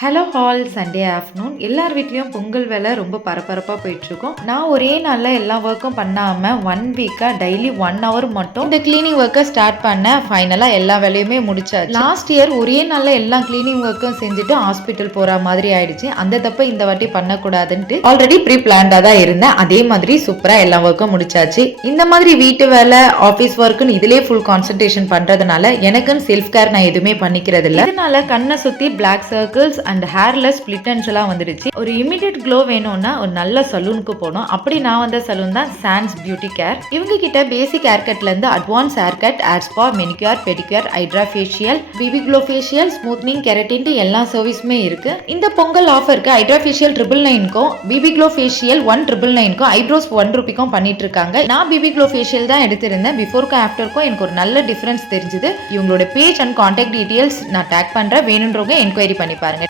Hello all, Sunday afternoon. எல்லார் வீட்லேயும் பொங்கல் வேலை ரொம்ப பரபரப்பாக போயிட்டுருக்கும். நான் ஒரே நாளில் எல்லா ஒர்க்கும் பண்ணாமல் 1 வீக்காக டெய்லி 1 ஹவர் மட்டும் இந்த கிளீனிங் ஒர்க்கை ஸ்டார்ட் பண்ணேன். ஃபைனலாக எல்லா வேலையுமே முடிச்சாச்சு. லாஸ்ட் இயர் ஒரே நாளில் எல்லா கிளீனிங் ஒர்க்கும் செஞ்சுட்டு ஹாஸ்பிட்டல் போகிற மாதிரி ஆயிடுச்சு. அந்த தப்பை இந்த வாட்டி பண்ணக்கூடாதுன்ட்டு ஆல்ரெடி ப்ரீ பிளான்டாக தான் இருந்தேன். அதே மாதிரி சூப்பராக எல்லா ஒர்க்கும் முடிச்சாச்சு. இந்த மாதிரி வீட்டு வேலை, ஆஃபீஸ் ஒர்க்குன்னு இதிலே ஃபுல் கான்சன்ட்ரேஷன் பண்ணுறதுனால எனக்குன்னு செல்ஃப் கேர் நான் எதுவுமே பண்ணிக்கிறது இல்லை. இதனால கண்ணை சுற்றி black circles and ஹேர்ல split ends எல்லாம் வந்துடுச்சு. ஒரு இமிடியட் க்ளோ வேணும்னா ஒரு நல்ல சலூனுக்கு போனோம். அப்படி நான் வந்த சலூன் தான் சான்ஸ் பியூட்டி கேர். இவங்க கிட்ட பேசிக் ஹேர் கட்ல இருந்து advance hair cut, hair spa, manicure, pedicure, hydra facial, BP glow facial, smoothening, keratin எல்லா சர்வீஸுமே இருக்கு. இந்த Pongal ஆஃபருக்கு hydra facial 999க்கும், BP glow facial 1999க்கும், eyebrows 1 ரூபிக்கும் பண்ணிட்டு இருக்காங்க. நான் பிபி க்ளோ ஃபேஷியல் தான் எடுத்திருந்தேன். பிஃபோருக்கும் ஆஃப்டருக்கும் எனக்கு ஒரு நல்ல டிஃபரன்ஸ் தெரிஞ்சுது. இவங்களோட பேஜ் அண்ட் கான்டாக்ட் டீடைல்ஸ் நான் டேக் பண்றேன். வேணுன்றவங்க என்கொயரி பண்ணி பாருங்க.